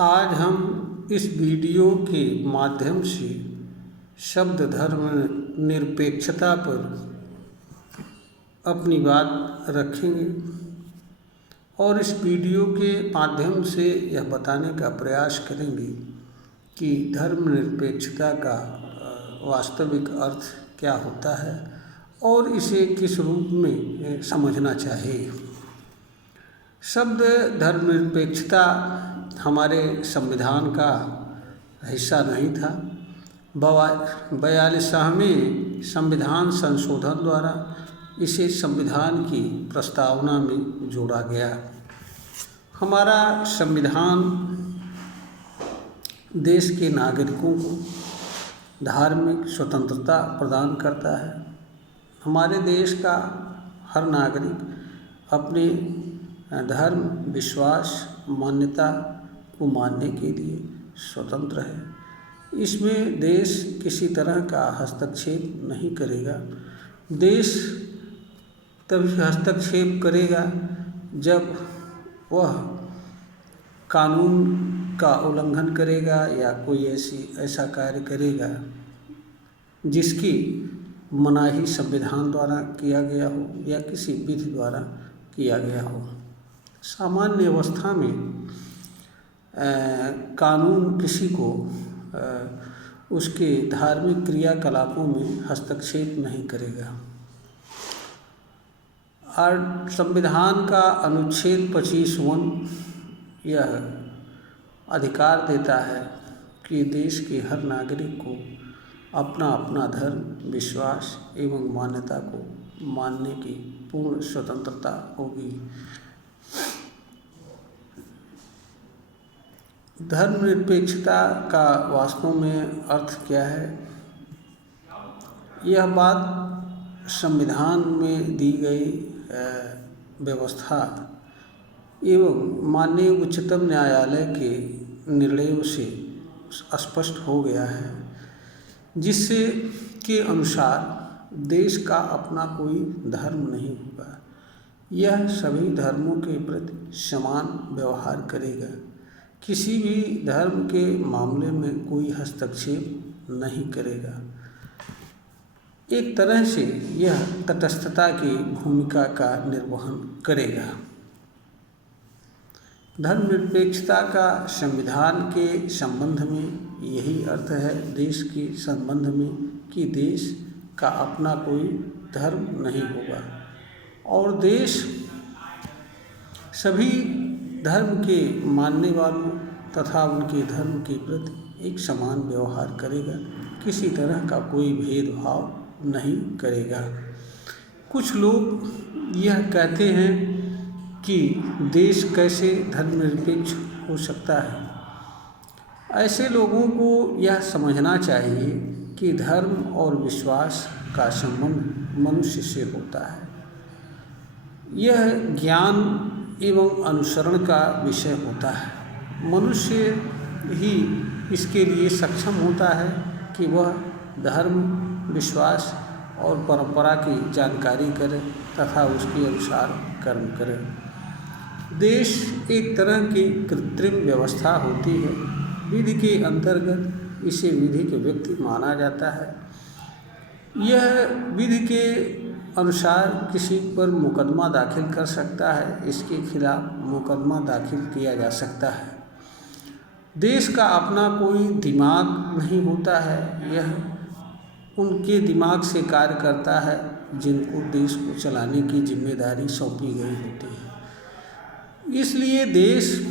आज हम इस वीडियो के माध्यम से शब्द धर्म निरपेक्षता पर अपनी बात रखेंगे और इस वीडियो के माध्यम से यह बताने का प्रयास करेंगे कि धर्मनिरपेक्षता का वास्तविक अर्थ क्या होता है और इसे किस रूप में समझना चाहिए। शब्द धर्मनिरपेक्षता हमारे संविधान का हिस्सा नहीं था। 42वें संविधान संशोधन द्वारा इसे संविधान की प्रस्तावना में जोड़ा गया। हमारा संविधान देश के नागरिकों को धार्मिक स्वतंत्रता प्रदान करता है। हमारे देश का हर नागरिक अपने धर्म, विश्वास, मान्यता को मानने के लिए स्वतंत्र है। इसमें देश किसी तरह का हस्तक्षेप नहीं करेगा। देश तभी हस्तक्षेप करेगा जब वह कानून का उल्लंघन करेगा या कोई ऐसा कार्य करेगा जिसकी मनाही संविधान द्वारा किया गया हो या किसी विधि द्वारा किया गया हो। सामान्य अवस्था में कानून किसी को उसके धार्मिक क्रियाकलापों में हस्तक्षेप नहीं करेगा। और संविधान का अनुच्छेद 25(1) यह अधिकार देता है कि देश के हर नागरिक को अपना अपना धर्म, विश्वास एवं मान्यता को मानने की पूर्ण स्वतंत्रता होगी। धर्मनिरपेक्षता का वास्तव में अर्थ क्या है? यह बात संविधान में दी गई व्यवस्था एवं माननीय उच्चतम न्यायालय के निर्णयों से स्पष्ट हो गया है, जिससे के अनुसार देश का अपना कोई धर्म नहीं होगा। यह सभी धर्मों के प्रति समान व्यवहार करेगा। किसी भी धर्म के मामले में कोई हस्तक्षेप नहीं करेगा। एक तरह से यह तटस्थता की भूमिका का निर्वहन करेगा। धर्मनिरपेक्षता का संविधान के संबंध में यही अर्थ है, देश के संबंध में, कि देश का अपना कोई धर्म नहीं होगा और देश सभी धर्म के मानने वालों तथा उनके धर्म के प्रति एक समान व्यवहार करेगा। किसी तरह का कोई भेदभाव नहीं करेगा। कुछ लोग यह कहते हैं कि देश कैसे धर्मनिरपेक्ष हो सकता है। ऐसे लोगों को यह समझना चाहिए कि धर्म और विश्वास का संबंध मनुष्य से होता है। यह ज्ञान एवं अनुसरण का विषय होता है। मनुष्य ही इसके लिए सक्षम होता है कि वह धर्म, विश्वास और परंपरा की जानकारी करे तथा उसके अनुसार कर्म करे। देश एक तरह की कृत्रिम व्यवस्था होती है। विधि के अंतर्गत इसे विधिक व्यक्ति माना जाता है। यह विधि के अनुसार किसी पर मुकदमा दाखिल कर सकता है। इसके खिलाफ मुकदमा दाखिल किया जा सकता है। देश का अपना कोई दिमाग नहीं होता है। यह उनके दिमाग से कार्य करता है जिनको देश को चलाने की जिम्मेदारी सौंपी गई होती है। इसलिए देश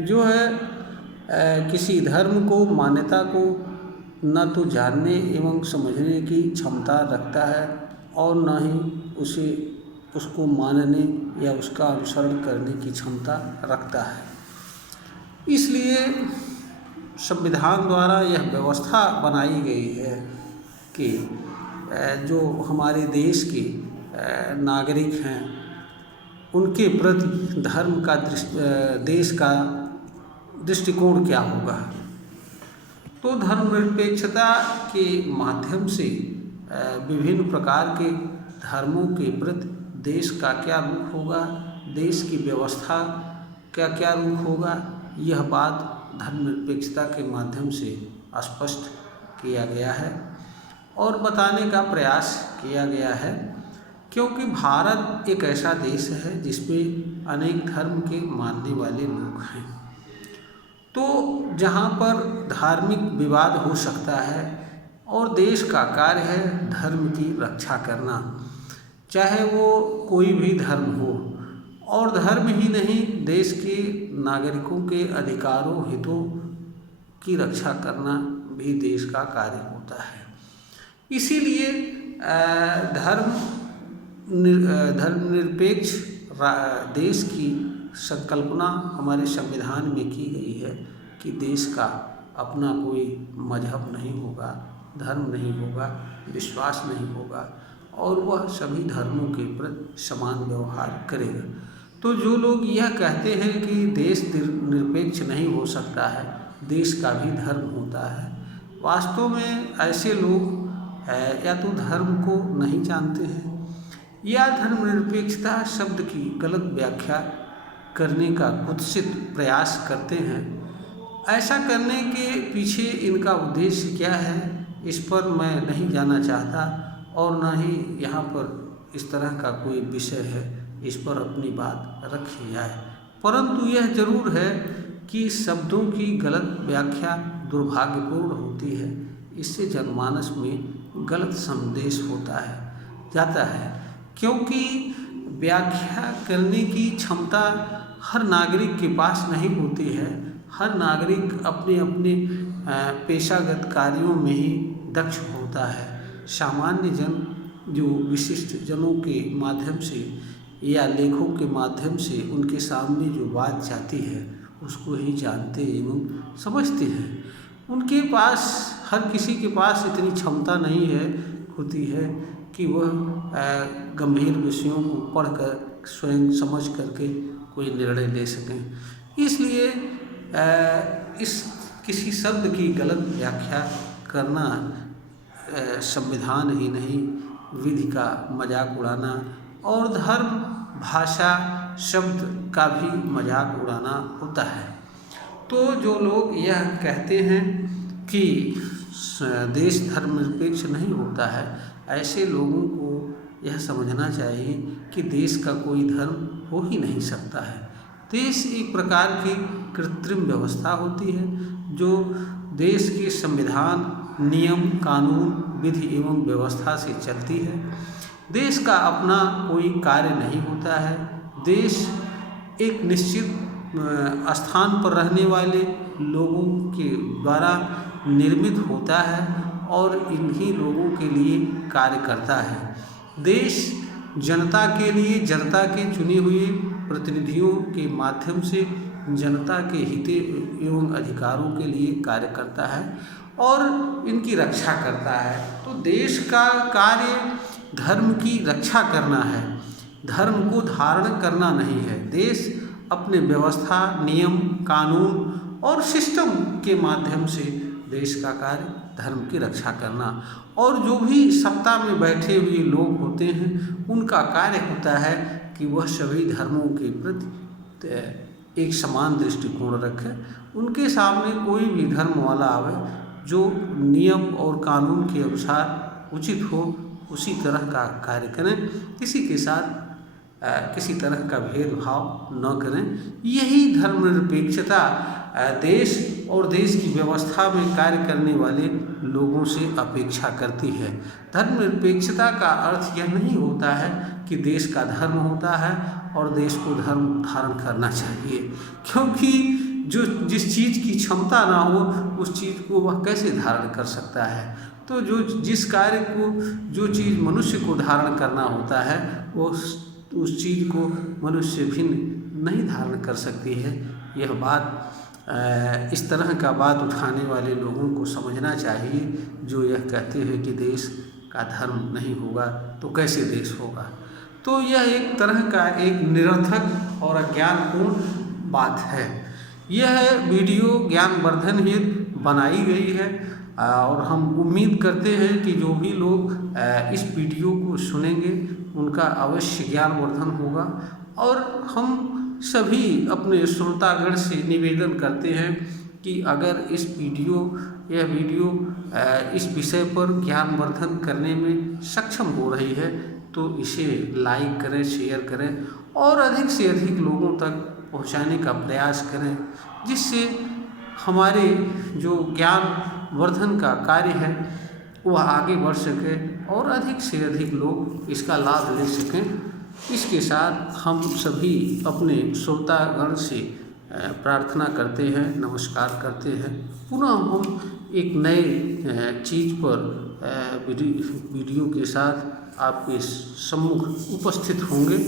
जो है किसी धर्म को, मान्यता को न तो जानने एवं समझने की क्षमता रखता है और न ही उसको मानने या उसका अनुसरण करने की क्षमता रखता है। इसलिए संविधान द्वारा यह व्यवस्था बनाई गई है कि जो हमारे देश के नागरिक हैं उनके प्रति धर्म का देश का दृष्टिकोण क्या होगा। तो धर्मनिरपेक्षता के माध्यम से विभिन्न प्रकार के धर्मों के प्रति देश का क्या रूप होगा, देश की व्यवस्था क्या क्या रूप होगा, यह बात धर्मनिरपेक्षता के माध्यम से स्पष्ट किया गया है और बताने का प्रयास किया गया है, क्योंकि भारत एक ऐसा देश है जिसमें अनेक धर्म के मानने वाले लोग हैं। तो जहाँ पर धार्मिक विवाद हो सकता है और देश का कार्य है धर्म की रक्षा करना, चाहे वो कोई भी धर्म हो, और धर्म ही नहीं देश के नागरिकों के अधिकारों हितों की रक्षा करना भी देश का कार्य होता है। इसीलिए धर्मनिरपेक्ष देश की संकल्पना हमारे संविधान में की गई है कि देश का अपना कोई मजहब नहीं होगा, धर्म नहीं होगा, विश्वास नहीं होगा और वह सभी धर्मों के प्रति समान व्यवहार करेगा। तो जो लोग यह कहते हैं कि देश निरपेक्ष नहीं हो सकता है, देश का भी धर्म होता है, वास्तव में ऐसे लोग या तो धर्म को नहीं जानते हैं या धर्मनिरपेक्षता शब्द की गलत व्याख्या करने का कुत्सित प्रयास करते हैं। ऐसा करने के पीछे इनका उद्देश्य क्या है, इस पर मैं नहीं जाना चाहता और न ही यहाँ पर इस तरह का कोई विषय है इस पर अपनी बात रखी जाए। परंतु यह जरूर है कि शब्दों की गलत व्याख्या दुर्भाग्यपूर्ण होती है, इससे जनमानस में गलत संदेश जाता है, क्योंकि व्याख्या करने की क्षमता हर नागरिक के पास नहीं होती है। हर नागरिक अपने अपने पेशागत कार्यों में ही दक्ष होता है। सामान्य जन जो विशिष्ट जनों के माध्यम से या लेखों के माध्यम से उनके सामने जो बात जाती है उसको ही जानते एवं समझते हैं। उनके पास हर किसी के पास इतनी क्षमता नहीं होती है कि वह गंभीर विषयों को पढ़कर स्वयं समझ करके कोई निर्णय ले सकें। इसलिए इस किसी शब्द की गलत व्याख्या करना संविधान ही नहीं, विधि का मजाक उड़ाना और धर्म, भाषा, शब्द का भी मजाक उड़ाना होता है। तो जो लोग यह कहते हैं कि देश धर्मनिरपेक्ष नहीं होता है, ऐसे लोगों को यह समझना चाहिए कि देश का कोई धर्म हो ही नहीं सकता है। देश एक प्रकार की कृत्रिम व्यवस्था होती है जो देश के संविधान, नियम, कानून, विधि एवं व्यवस्था से चलती है। देश का अपना कोई कार्य नहीं होता है। देश एक निश्चित स्थान पर रहने वाले लोगों के द्वारा निर्मित होता है और इन्हीं लोगों के लिए कार्य करता है। देश जनता के लिए, जनता के चुने हुए प्रतिनिधियों के माध्यम से जनता के हित एवं अधिकारों के लिए कार्य करता है और इनकी रक्षा करता है। तो देश का कार्य धर्म की रक्षा करना है, धर्म को धारण करना नहीं है। देश अपने व्यवस्था, नियम, कानून और सिस्टम के माध्यम से देश का कार्य धर्म की रक्षा करना, और जो भी सत्ता में बैठे हुए लोग होते हैं उनका कार्य होता है कि वह सभी धर्मों के प्रति एक समान दृष्टिकोण रखें। उनके सामने कोई भी धर्म वाला आवे जो नियम और कानून के अनुसार उचित हो उसी तरह का कार्य करें, किसी के साथ किसी तरह का भेदभाव न करें। यही धर्मनिरपेक्षता देश और देश की व्यवस्था में कार्य करने वाले लोगों से अपेक्षा करती है। धर्मनिरपेक्षता का अर्थ यह नहीं होता है कि देश का धर्म होता है और देश को धर्म धारण करना चाहिए, क्योंकि जिस चीज़ की क्षमता ना हो उस चीज़ को वह कैसे धारण कर सकता है। तो जिस कार्य को, जो चीज़ मनुष्य को धारण करना होता है वो उस चीज़ को मनुष्य भिन्न नहीं धारण कर सकती है। यह बात इस तरह का बात उठाने वाले लोगों को समझना चाहिए जो यह कहते हैं कि देश का धर्म नहीं होगा तो कैसे देश होगा। तो यह एक तरह का एक निरर्थक और अज्ञानपूर्ण बात है। यह वीडियो ज्ञानवर्धन हेतु बनाई गई है और हम उम्मीद करते हैं कि जो भी लोग इस वीडियो को सुनेंगे उनका अवश्य ज्ञानवर्धन होगा और हम सभी अपने श्रोतागण से निवेदन करते हैं कि अगर इस वीडियो इस विषय पर ज्ञानवर्धन करने में सक्षम हो रही है तो इसे लाइक करें, शेयर करें और अधिक से अधिक लोगों तक पहुंचाने का प्रयास करें, जिससे हमारे जो ज्ञानवर्धन का कार्य है वह आगे बढ़ सके और अधिक से अधिक लोग इसका लाभ ले सकें। इसके साथ हम सभी अपने श्रोतागण से प्रार्थना करते हैं, नमस्कार करते हैं। पुनः हम एक नए चीज़ पर वीडियो के साथ आपके सम्मुख उपस्थित होंगे।